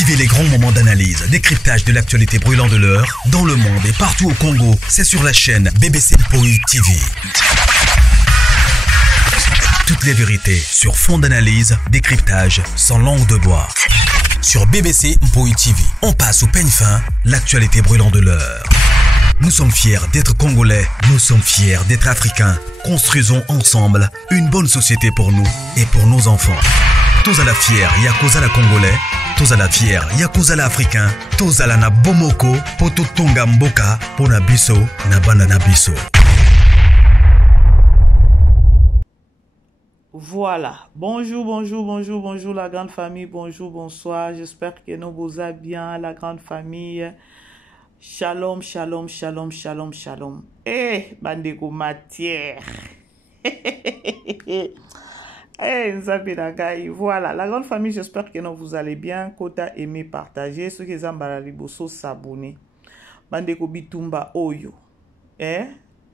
Vivez les grands moments d'analyse, décryptage de l'actualité brûlante de l'heure, dans le monde et partout au Congo. C'est sur la chaîne BBC Mpoï TV. Toutes les vérités sur fond d'analyse, décryptage, sans langue de bois. Sur BBC Mpoï TV, on passe au peigne fin, l'actualité brûlante de l'heure. Nous sommes fiers d'être Congolais, nous sommes fiers d'être Africains. Construisons ensemble une bonne société pour nous et pour nos enfants. Tous à la fière, Yakozala Congolais. Tous à la fière, Yakozala Africain. Tous à la na Bomoko, Poto Tonga Mboka, Pona Biso, Nabana Nabiso. Voilà. Bonjour la grande famille. Bonjour, bonsoir. J'espère que nous vous allez bien, la grande famille. Shalom. Bandeko matière. Voilà, la grande famille, j'espère que vous allez bien. Kota aimer partager. Ceux qui ont liboso s'abonner. Bandeko bitumba oyo.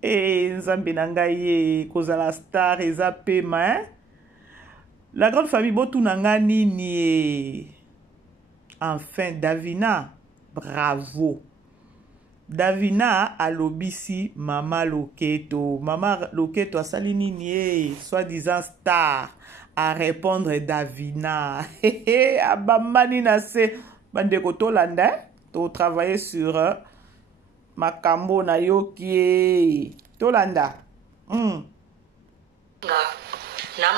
Nzambe nangaye kozala star eza pema. La grande famille botu nanga nini. Enfin, Davina, bravo. Davina alobisi Mama Loketo. Mama Loketo asali nini soi-disant star à répondre Davina. Abamani nase bandeko tolanda to travailler sur makambo na yoki tolanda. Na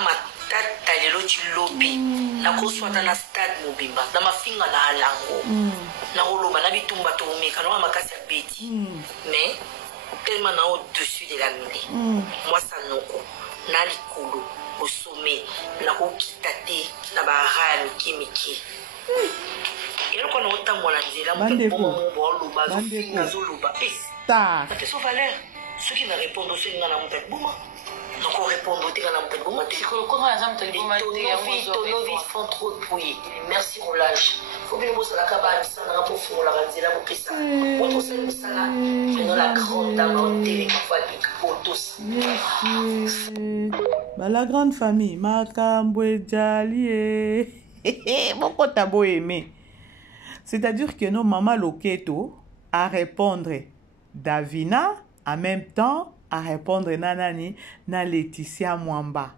matata lelo chilobi na koswata na stade mobimba na mafinga na alango na oloba na bitumba to meka na makasi ya beti mais tellement na au-dessus de la mêlée moi ça noko na likolo au sommet na kokita te na baraya miki yelo kono otambola nzela mo oloba zo zoloba star te so valeur ceux qui ne répondent au senga na mutak buma. Donc on répond au tigre à l'amtel boumate. Comment la jambe te dit nos vies font trop de bruit. Merci roulage. Faut bien bosser la cabane, ça n'a pas pour la ranzela pour ça. Autre scène ça là, nous la grande dame en télé pour tous. La grande famille, Makambwe Djali. Beaucoup t'as beau aimer. C'est-à-dire que nos maman Loketo à répondre Davina en même temps à répondre nanani na Laetitia Mwamba.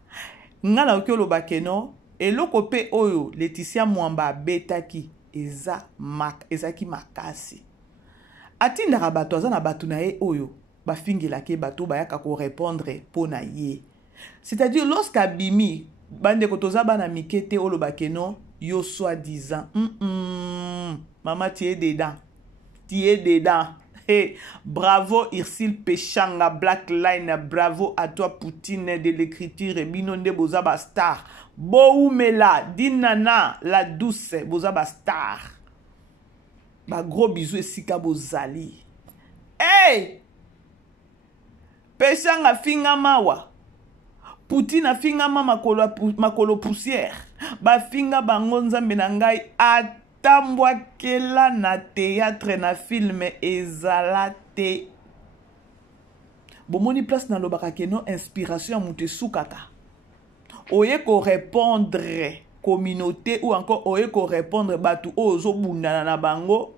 Ngala okyo bakeno eloko pe oyo Laetitia Mwamba betaki ezaki makasi. Atindaka bato aza na bato na ye oyo bafingelaki bato bayaka ko répondre pona ye. C'est-à-dire lorsqu'abimi bande kotoza bana mikete olo bakeno yo soi-disant maman tu es dedans. Hey, bravo Irsil Pechanga, Black Line, bravo à toi Poutine de l'écriture, Binonde Bozaba Star, Boumela, Dinana, la douce, Bozaba Star. Ba gros bisous et Sika Bozali. Hey! Pechanga finga mawa. Poutine a finga makolo poussière. Ba finga bangonza menangai at tambwakela na théâtre na film ezalate. Bomoni place na lobaka keno inspiration mute soukaka. Oye ko répondre communauté ou encore oye ko répondre batu ozo bundana na bango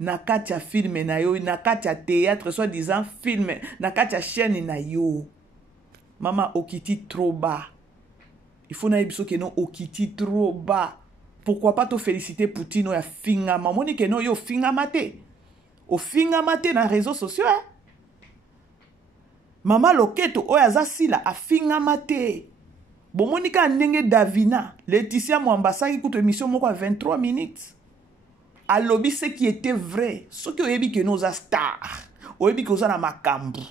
na katia film na yo na katia théâtre soit disant film na katia chaîne na yo. Mama okiti trop bas. Il faut na biso keno okiti trop bas. Pourquoi pas te féliciter Poutine ya finga mamoni que no yo finga mate. O finga mate na réseaux sociaux. Mama Loketo oyaza sila a finga mate. Bomonika ndenge Davina, Laetitia Mwamba saki kuto émission moko à 23 minutes. A lobby ce qui était vrai. Ce que oyebi que nos star. Oyebi que oza na makambu.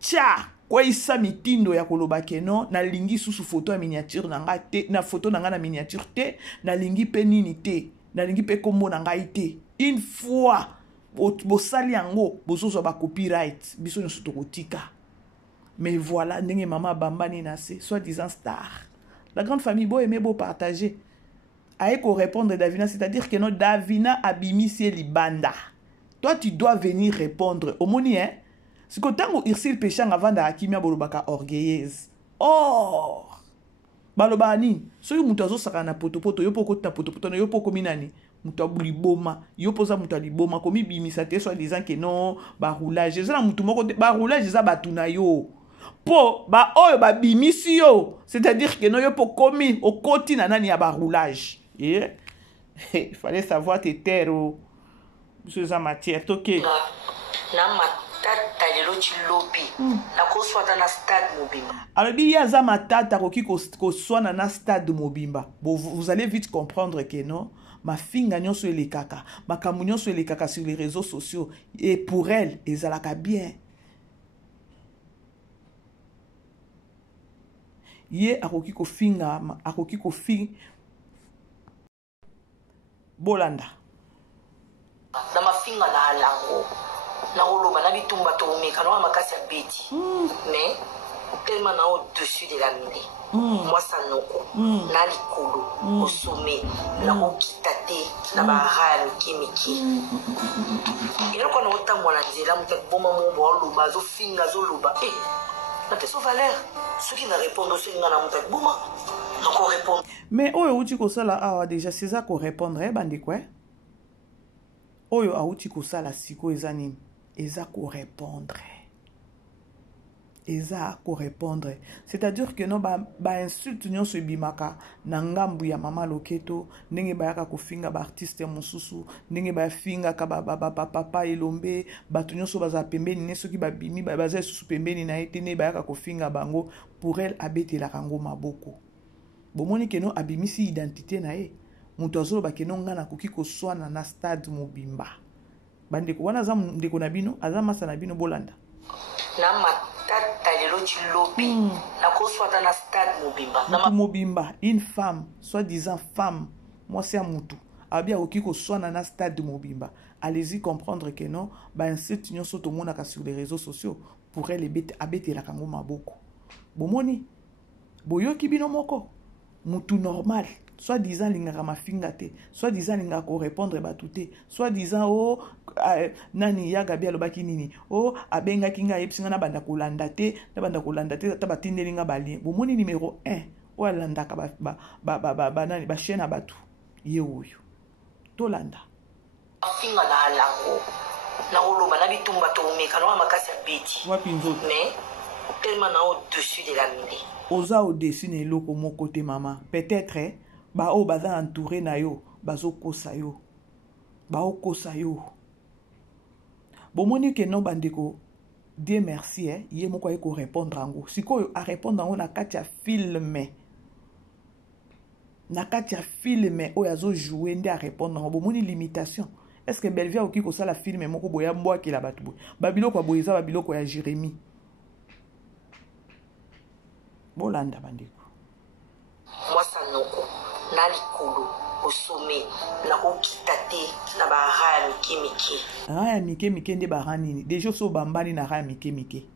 Tcha kwa isa mitindo ya koloba keno na lingi susu photo ya miniature na nga te na photo na nga na miniature te na lingi pe nini te na lingi pe kombo na ngai te une fois bosali yango bozozo ba copyright biso nyoso tokotika. Mais voilà ndenge mama bambani na se soit disant star. La grande famille beau aimer beau partager aye ko répondre Davina, c'est-à-dire que no Davina abimisi libanda. Toi tu dois venir répondre au moni Si quand Irsil Pechanga vanda akimia bolobaka orgueilleuse. Or, baloba nini soki mutu azosaka na potopoto yo poko ta potopoto na yo poko minani mutu abuliboma yo poza mutu aliboma komi bimisa te soit disant que non ba roulage eza na mutu moko ba roulage eza batu na yo po ba oyo ba bimisi yo c'est-à-dire que non yo po komi okoti na nani ya ba roulage il fallait savoir te taire sur sa matière toke na matata lelo chilobi na koswata na stade mobimba. Alors il y a za matata koki koswana na stade mobimba. Bon vous allez vite comprendre que non ma finga nyonso ele kaka makambo nyonso ele kaka sur les réseaux sociaux et pour elle ezalaka bien. Ye akoki kofinga akoki kofi bolanda na mafinga na alango na oloba na bitumba to omeka na makasi ya beti mais tellement na au-dessus de la mêlée moi ça noko na likolo au sommet na okita te na bahara miki eloko na otambo na nzela mutu boma mombo oloba azofinga azoloba na te so valeur ceux qui ne répondent ceux qui na mutu boma encore répondre mais oyo uti kosala awa déjà c'est ça ko répondre bandi quoi oyo auti kosala siko eza nini eza ko répondre c'est-à-dire que non ba insulte nyonso ebimaka na ngambu ya mama loketo ndenge bayaka kofinga ba artiste mosusu ndenge bafinga ka papa elombe bato nyonso baza pembeni ne soki babimi baza susu pembeni na ete ne bayaka kofinga bango pour elle abetela kango maboko bomoni ke no abimisi identité na ye mutu azoloba ke no ngana koki koswana na stade mobimba bandeko wana za ndeko na bino aza masa na bino bolanda na matata lelo chilobi na koswata na stade mobimba na mobimba une femme soi-disant femme moi c'est mutu abia oki koswana na stade mobimba allez-y comprendre que non ba insulte nyonso to monaka sur les réseaux sociaux pour elle abetela kango maboko bomoni boyoki bino moko mutu normal soi-disant lingaka mafinga te soi-disant lingaka ko répondre batute soi-disant oh nani ya gabi alobaki nini oh abenga kinga yepsinga na banda kolanda te ta batindeli nga bali bomoni numéro 1 o alandaka ba nani ba chaîne abatu ye oyo to landa finga na alango na oloba na bitumba to omeka na makasi ya beti wapi nzoto mais tellement na au-dessus de la mêlée oza au-dessus na eloko moko te mama peut-être ba o baza entouré na yo bazokosa yo baokosa yo bomoni ke no bandeko Dieu merci ye moko ayeko répondre ango sikoyo a répondre ango na kati ya filme oyo azojouer nde a répondre ango bomoni limitation est-ce que Belvia oki kosala filme moko boya mbwakela bato boye babiloko ya boye eza babiloko ya Jérémie bolanda bandeko moi ça noko na likolo au sommet na okita te na bahara miki raya mike nde bara nini déjà so bambani na raya mike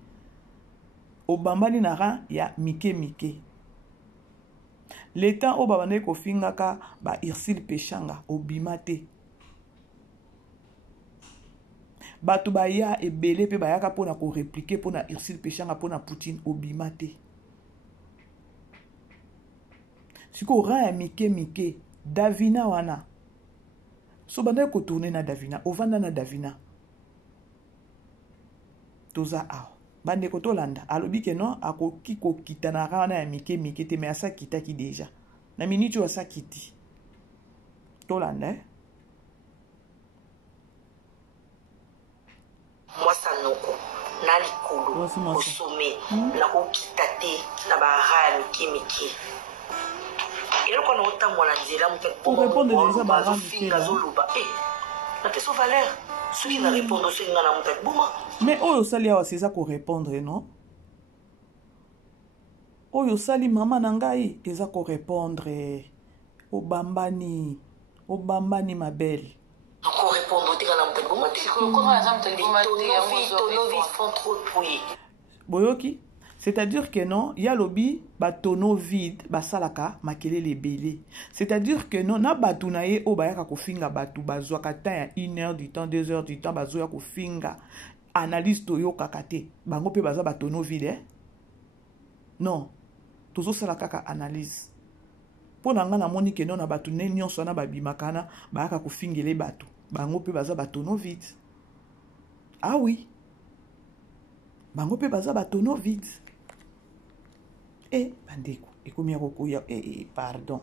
obambani na raya ya mike le temps o babandaki kofingaka ba Ursule Peshanga obima te bato baya ebele pe bayaka pona ko répliquer pona Ursule Peshanga pona Poutine obima te siko raya mike Davina wana so bandaki kotourne na Davina ovanda na Davina toza awa bandeko tolanda alobi ke non akoki kokita na raya wana ya mike te me asa kitaki deja na miniti oyo asa kiti tolanda moi ça noko na likolo au sommet na okita te na bahara miki eloko na otambo na nzela mutu azofinga azoloba na te so valeur ceux qui ne répondent ceux qui nga na mutu akiboma mais oyo osali awa seza korépondre non oyo osali mama na ngai eza korépondre obambani ma belle korépondre otika na mutu akiboma te tonovi font trop de bruit boyoki c'est-à-dire que non ya lobi batono vide basalaka makelele ebele c'est-à-dire que non na batu na ye o bayaka kofinga batu bazwaka temps ya 1 heure du temps 2 heures du temps bazoya kofinga analyse toyokaka te bango mpe baza batono vide non tozosala kaka analyse Pour na ngana moni ke non na batu ne nyonso na babimakana baaka kofingele batu. Bango pe baza batono vide. Ah oui. Bango pe baza batono vide. Eh, bandeko, ekomi akokoya, pardon.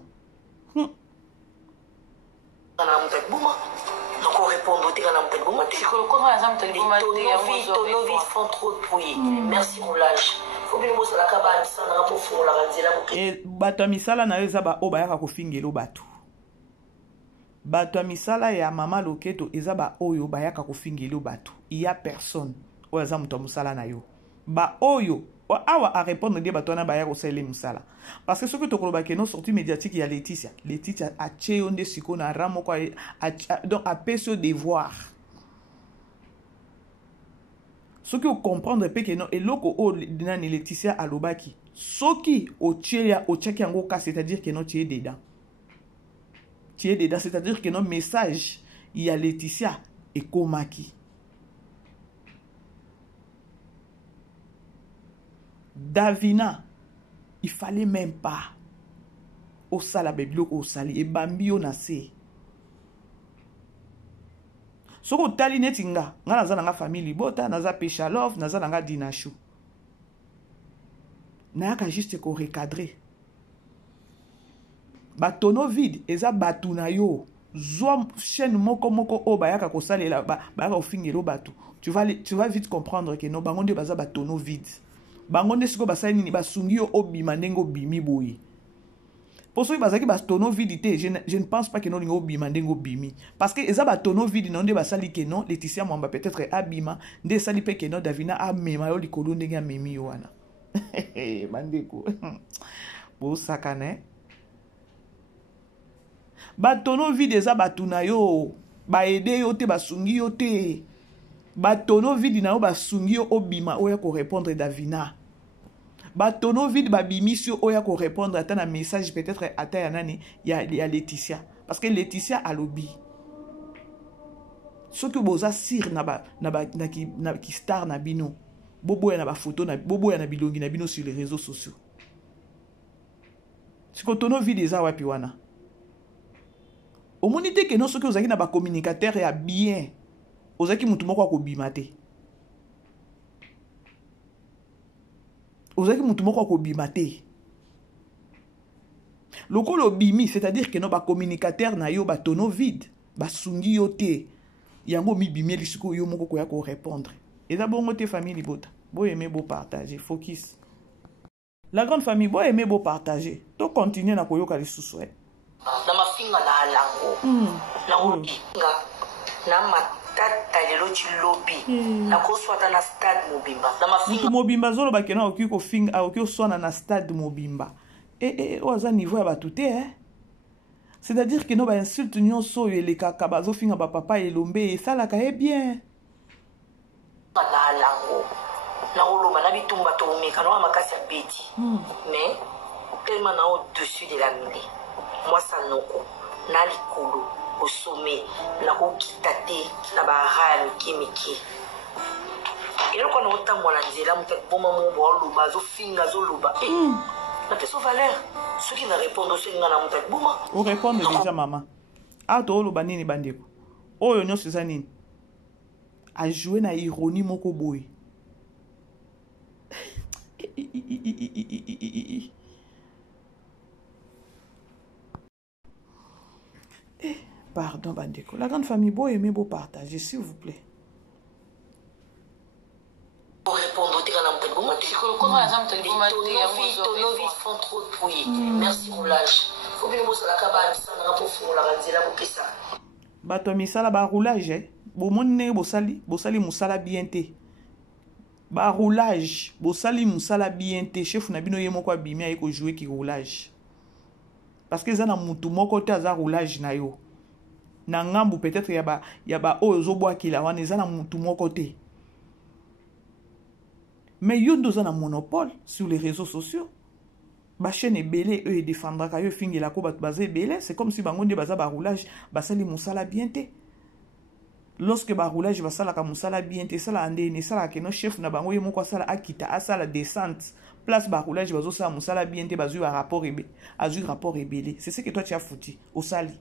Merci roulage. Et bato ya misala na yo eza ba o bayaka kofingela bato. Bato ya misala ya mama loketo eza ba oyo bayaka kofingela bato. Il y a personne oyo aza moto musala na yo. Ba oyo awa a répondre de bato na bayaka kosala musala. Parce que ce que to koloba ke no sortie médiatique ya Laetitia a cheonde siko na ramo kwa donc a peso devoir. Ce que vous comprendre pe que non et loko o nani Laetitia alobaki soki o tcheya o tcheki yango ka c'est-à-dire que non tu es dedans. Tu es dedans c'est-à-dire que non message il y a Laetitia et komaki. Davina il fallait même pas au sala beblo au sali et bambio na se. Soko tali netinga nga naza nga famille bota naza pesha love naza nga dinashu naka juste ko recadrer batono vide eza batu na yo zwa chaîne moko o bayaka ko salela bayaka ofingelo batu tu vas vite comprendre que no bango nde baza batono vide bango nde siko basali nini basungi yo obima ndengo bimi boyi. Pour ceux qui basaki batono vide je ne pense pas que non lingo bima ndengo bimi parce que eza batono vide non de basali que non Laetitia Mwamba peut-être abima nde sali pe que non Davina a mema yo likolo ndenge memi yo wana bandeko bo sakane batono vide eza batuna yo ba aider yo te basungi yo te batono vide na yo basungi yo obima oya ko répondre Davina. Batono vide babimisio oya ko répondre à un message peut-être à ta nani ya Laetitia parce que Laetitia a lobby ce que boza sir na ki star na bino bobo ya na ba photo na bobo ya na bilongi na bino sur les réseaux sociaux ce que tono vide eza wapi wana omonite que non ce que ozaki na ba communicateur ya bien ozaki mutu moko ko bimate. Ozaki mutu moko ko bimate. Lokolo bimi c'est-à-dire que no ba communicateur na yo ba tono vide ba sungi yo te yango mi bimi lisiko yo moko ko ya ko répondre. Et d'abord ngote famille bota. Bo aimer beau partager focus. La grande famille bo aimer beau partager. To continuer na koyoka lisusu na mafinga na alango. Na ukinga na tata lelo chilobi na koswata na stade mobimba na mafinga mutu mobimba zolo bakena oki ko finga oki oswana na stade mobimba oza niveau ya batu te c'est-à-dire que no ba insulte nyonso elekaka bazo finga ba papa elombe esalaka bien na alango na oloba na bitumba to omeka na makasi ya beti mais tellement na au-dessus de la mêlée moi ça noko na likolo au sommet na kokita te na bahara miki eloko na otambola nzela mutu akiboma mobo oloba azofinga azoloba na peso valeur soki na répondre osenga na mutu akiboma orépondre déjà mama ato oloba nini bandeko oyo nyonso eza nini ajouer na ironie moko boye pardon bandeko la grande famille beau aimer beau partager s'il vous plaît pour répondre tika na mutu akiboma te tono font trop de bruit merci roulage faut bien bosalaka babisanga po fungolaka nzela bopesa bato misala ba roulage bomoni ndenge bosali musala bien te ba roulage bosali musala bien te chef na bino ye moko abimi aye ko jouer ki roulage parce que za na mutu moko te aza roulage na yo na ngambu peut-être ya ba oyo zobwakila wana eza na mutu moko te mais yo ndo za na monopole sur les réseaux sociaux ba chaîne ebele eux défendraka yo fingela ko bato baza ebele c'est comme si bango nde baza ba roulage basali musala bien te lorsque ba roulage basalaka musala bien te sala ndene sala ke no chef na bango ye moko sala akita asala descente place baroulage bazo ça musala bien te bazu rapport ébélé. C'est ce que toi tu as foutu au sali.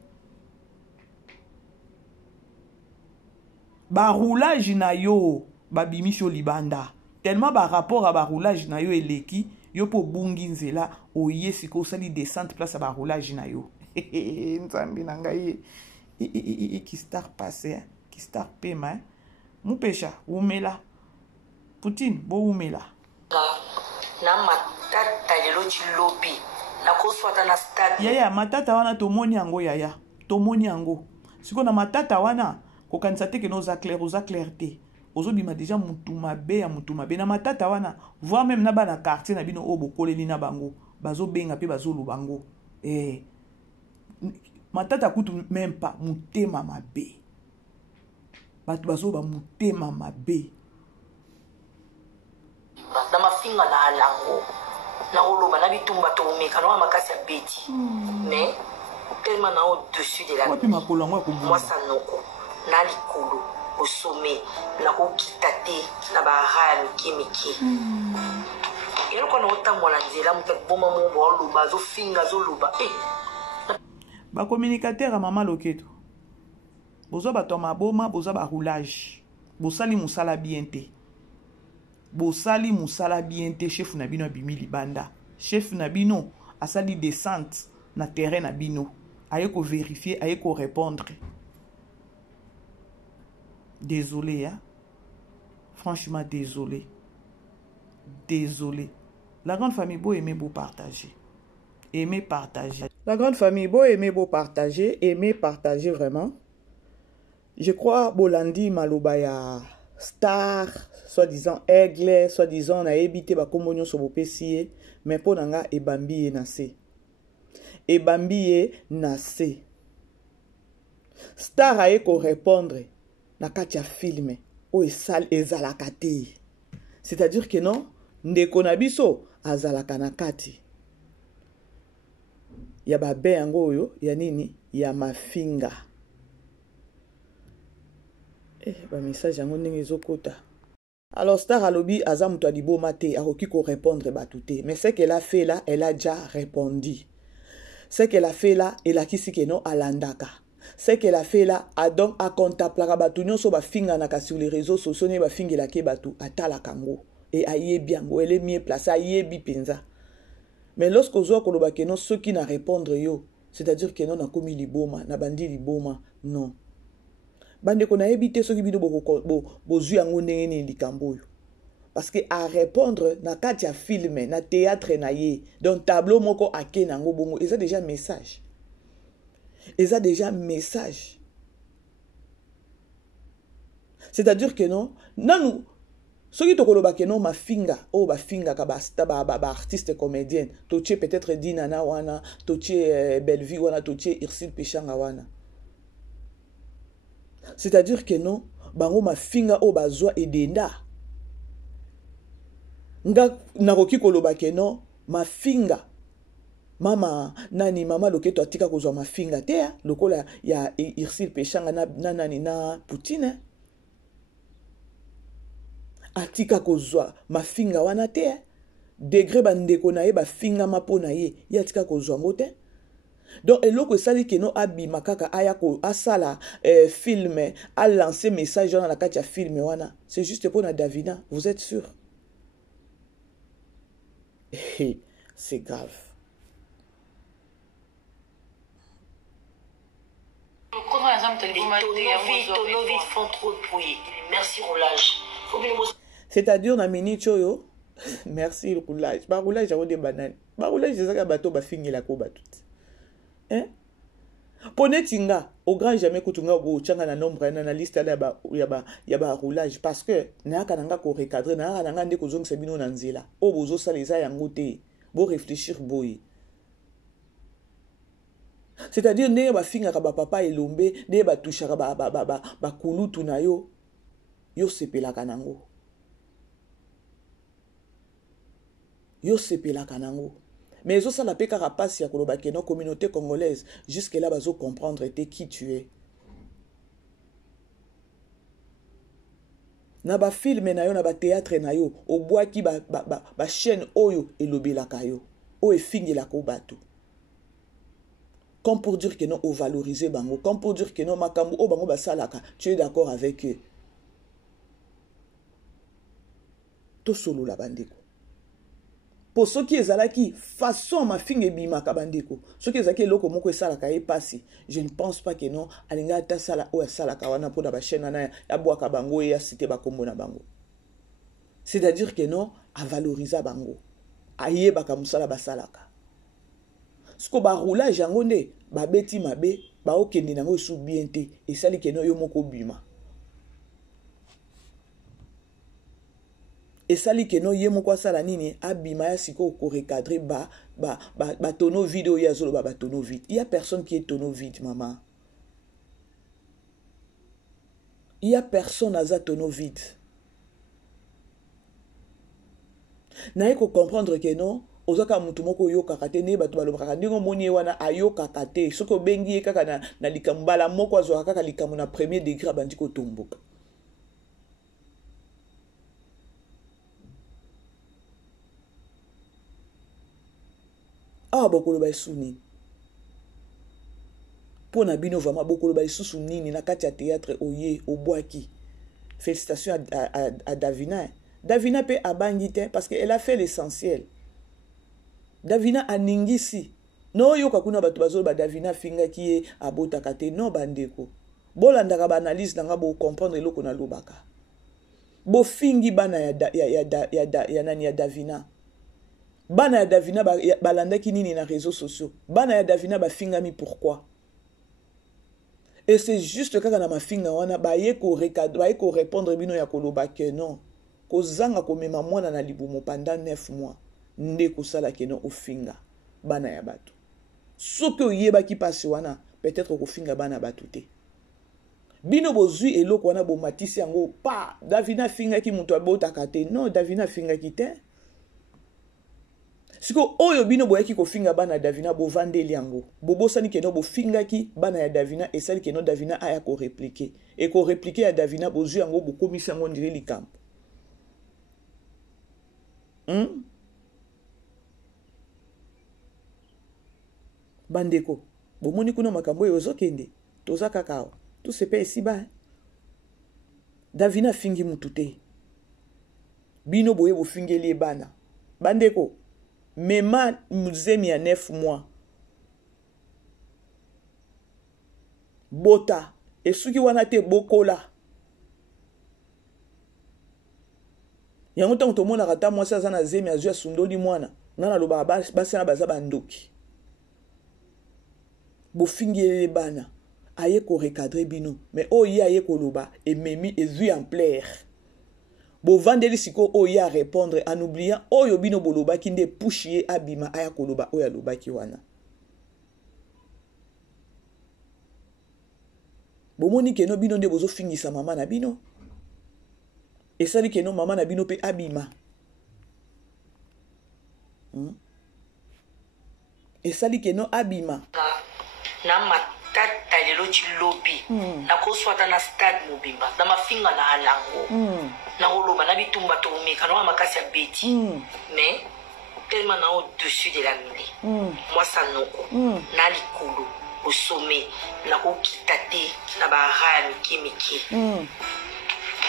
Baroulage na yo babimisho libanda. Tellement ba rapport à baroulage na yo eleki yo po bungi nzela oye siko sali descente place à baroulage na yo. Nzambi na ngai qui star passé qui star pema. Mupesha umela Poutine bo umela na matata lelo chilobi na koswata na stade yaya matata wana tomoni yango yaya tomoni yango siko na matata wana kokanisa te ke no za clair te ozobima déjà mutu mabe na matata wana voire même na bana quartier na bino o bokoleli na bango bazobenga pe bazoloba bango matata kutu même pas mutema mabe bato bazoba mutema mabe na mafinga na alango na oloba na bitumba to meka na makasi ya beti mais tellement na au-dessus de la wapi makolo yango ya kobuma moi sanoko na likolo au sommet na kokita te na bahaya mike yelo kona otambola nzela mutu boma mo oloba azofinga azoloba bacommunicateur ya mama loketo bozo bato ya maboma boza baroulage bosali musala bien te bosali musala bien te chef na bino abimi libanda chef na bino asali descente na terrain na bino aye ko vérifier aye ko répondre désolé hein? Franchement désolé la grande famille beau aimer beau partager la grande famille beau aimer beau partager vraiment. Je crois Bolandi Malobaya Star, soi-disant Aigle, soi-disant on a évité bakomonyo sobopesiye, mais pour nanga ebambiye nase. Star a ko répondre na katia filme o esal ezalakate. C'est-à-dire que non, ndeko na biso azalaka na kati. Ya babe yango oyo ya nini ya mafinga. Ba message yango ndenge ezokota. Alors Star alobi aza mutu aliboma te akoki ko répondre batute. Mais ce qu'elle a fait là, elle a déjà répondu. Ce qu'elle a fait là, elle a kisi ke non alandaka. Ce qu'elle a fait là, a donc a contemplera batu nyonso ba finga na sur les réseaux sociaux ne ba fingela ke batu atala kango et ayebi yango elle est mieux placée ayebi penza. Mais lorsque ozo koloba ke non ceux qui na répondre yo, c'est-à-dire que non na komi liboma, na bandi liboma, non. Bande ko na ebité soki bido bozu yango ndenge ni likambo. Parce que à répondre na kati ya filme na théâtre na ye donc tableau moko ake nango bongo et ça déjà message. C'est-à-dire que non nanu soki tokoloba ke non mafinga o ba finga ka ba artiste comédienne totie peut-être Dinana wana totie Bellevue wana totie Ursule Pechanga wana. C'est-à-dire que non, bango ma finga o bazwa edenda. Nga nakoki koloba ke non, ma finga. Mama loketo atika kozwa ma finga te, lokola ya Ursule Pechanga na Poutine. Atika kozwa ma finga wana te. Degré bandeko na ye ba finga mapo na ye, ya atika kozwa ngote. Donc eloko sali ke no abi makaka ayako asala film a lancé message dans la katia film wana c'est juste pour na Davina vous êtes sûr c'est grave font trop de bruit merci roulage c'est-à-dire na minute yo merci le roulage ba roulage a des bananes ba roulage ezaka bato ba fingela ko bato. Hein? Ponetinga au grand jamais kutunga bo changa na nombre na liste ya ba roulage parce que na kananga ko recadrer na nanga ndeko zongisa bino na nzela o bozo saleza yango te bo réfléchir boy. C'est-à-dire ndenge ba finga ka ba papa elombe ndenge ba touchaka ba kulutu na yo sepela kanango mais ça la pe carapace ya koloba ke no communauté congolaise jusque là bazo comprendre qui tu es. na ba film na yo na ba théâtre na yo obwaki ba chaîne oyo elobelaka yo o efingelaka bato. Comme pour dire que non o valoriser bango, comme pour dire que non makambo o bango basalaka, tu es d'accord avec eux. To solo la bandeko. Pour ceux qui ezalaki façon ma finge bimaka bandeko, ceux qui ezalaki loko moko esalaka e passi, je ne pense pas que non alinga ta sala o salaka wana pour ba chaîne na ya boaka bango e ya cité ba kombo na bango. C'est-à-dire que non a valoriser bango. Aye baka musala basalaka. Sko ba roulage yango nde ba beti mabe ba okende nango sou bien te et sali que non yo moko bima. Et sali que non yemo kwa sala nini abima ya siko ko recadrer ba tonneau vide o yazolo ba tonneau vide. Il y a personne qui est tonneau vide maman. Il y a personne à za tonneau vide. Na ko comprendre que non ozaka mutu moko yoka kate ne bato balobaka ndingo moni wana ayoka kate soko bengi kaka na likambala moko azo kaka likamu na premier degré bandi ko tomboka. Ah bokolo ba suni pona bino vraiment bokolo ba susu nini na kati ya théâtre oye obwaki. Félicitations à Davina. Davina peut abangite parce qu'elle a fait l'essentiel. Davina aningisi no yoka kuna bato bazolo ba Davina finga ki abota kate no bandeko bolandaka ba analyse nanga bo comprendre eloko na lobaka bo fingi bana ya nani ya Davina. Bana ya Davina balandaki nini na réseaux sociaux. Bana ya Davina ba fingami pourquoi? Et c'est juste kaka na mafinga wana baye ko répondre bino ya koloba que non ko zanga ko mema mwana na libumo pendant 9 mois nde ko sala que non ofinga bana ya bato. Soki oyeba ki passe wana peut-être ko finga bana bato te. Bino bozui eloko wana bo matisi yango pa Davina finga ki muto abota kate non Davina finga ki te. Siko oyo bino boyaki ko finga bana Davina bo vandeli yango. Bobo sani ke no bo finga ki bana ya Davina et sali ke no Davina aya ko répliquer. Et ko répliquer ya Davina bozu yango bo komisi yango ndire likambo. Bandeko, bomoni kuna makambo yozo kende. Toza kakao. Tout se paye ici bas. Davina fingi mutute. Bino boye bo fingeli bana. Bandeko, mema muzemi ya 9 mois. Bota. Esuki wana te bokola. Yango tango tomona kata mwasi aza na zemi azwi asundoli mwana. Nana loba basi na baza bandoki. Bofingeli bana. Aye ko recadrer bino. Mais oye aye ko loba. Et memi ezui en plaire. Bo vandeli siko oye a répondre en oubliant oyo bino boloba ki nde pushiye abima aya koloba oya loba ki wana. Bomoni ke no bino nde bozo fingisa mama na bino. Et sali ke no mama na bino pe abima. Et sali ke no abima. Na matata lelo chilobi. Na koswata na stade mobimba. Na mafinga na alango. Na oloba na bitumba to umeka na makasi ya beti. Mais tellement na au-dessus de la mêlée. Moi ça noko. Na likolo au sommet na ko kitate na ba ra miki.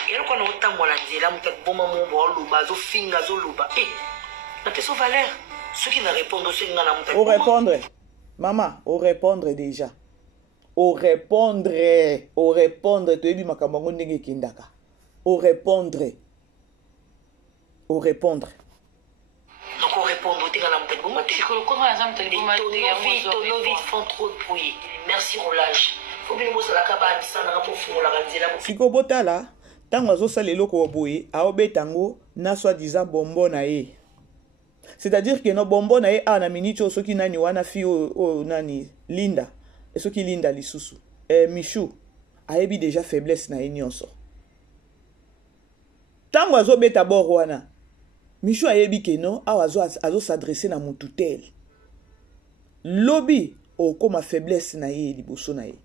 Et quand on entend moi la nzela muta boma mombo oloba zo finga zo loba. Na peso valeur. Ceux qui ne répondent aussi ngana muta. Au répondre. Maman, au répondre déjà. Au répondre, tu ebi makambo ndenge kindaka. Au répondre. Donc au répondre, tu as la montagne. Bon, tu sais nos vies font trop de bruit. Merci roulage. Faut bien bosser la cabane, ça n'a pas pour la ganzela. Siko botala, tango azo salelo ko boye, aobe tango na soi-disant bonbon na ye. C'est-à-dire que no bonbon na ye a na minicho soki nani wana fi o nani Linda. Et ce qui Linda lisusu. Michou ayebi déjà faiblesse na ye nyonso. Tango azo beta bor wana. Michou ayebi ke non azo s'adresser na mututel. Lobi o koma faiblesse na ye liboso na ye.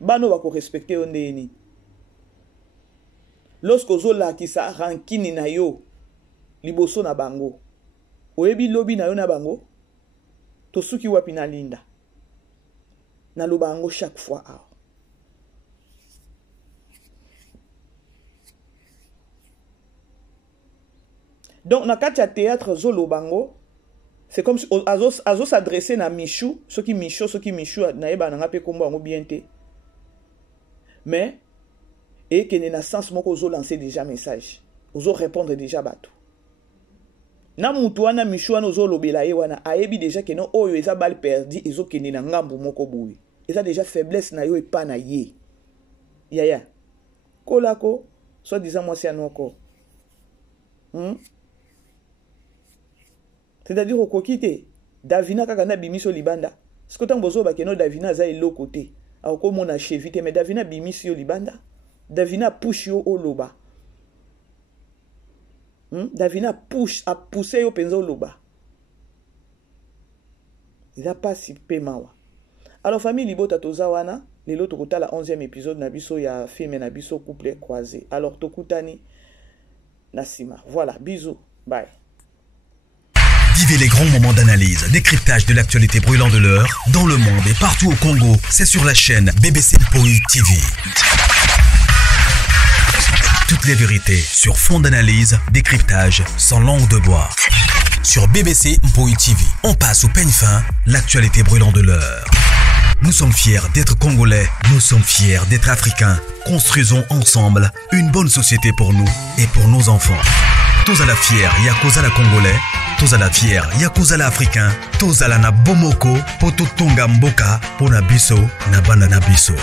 Bano bako respecter ondeni. lorsque ozola ki sa rankini na yo liboso na bango oyebi lobi na yo na bango to suki wapi na linda na lo bango chaque fois awa. Donc na kati ya théâtre zolo bango c'est comme si azo s'adresser na Michou, soki Michou na yeba na pe kombo bango bien te. Mais et que na sens moko ozo lancer déjà message, ozo répondre déjà bato. Na mutu wana Michou wana ozo lobela ye wana ayebi déjà que non oyo eza bal perdu ezo kende na ngambu moko boui. Eza déjà faiblesse na yo e pa na ye. Yaya. Kolako soit disant moi c'est anoko. C'est-à-dire au kokite Davina kakana bimiso libanda. Ce que tant bozo ba keno Davina za elo côté. A ko mona chevite mais Davina bimiso libanda. Davina push yo au loba. Davina push a pousser yo penza au loba. Il a pas si pemawa. Alors famille libota toza wana, lelo tokota la 11e épisode na biso ya film na biso couple croisé. Alors tokutani nasima. Voilà, bisous. Bye. Vivez les grands moments d'analyse, décryptage de l'actualité brûlante de l'heure, dans le monde et partout au Congo. C'est sur la chaîne BBC Mpoi TV. Toutes les vérités sur fond d'analyse, décryptage sans langue de bois. Sur BBC Mpoi TV, on passe au peigne fin, l'actualité brûlante de l'heure. Nous sommes fiers d'être Congolais, nous sommes fiers d'être Africains. Construisons ensemble une bonne société pour nous et pour nos enfants. Tous à la fière, Yakoza la Congolais. Tous à la fière, Yakoza la Africain. Tous à la na Bomoko, Poto Tonga Mboka, Pona Biso, na Banda na Biso.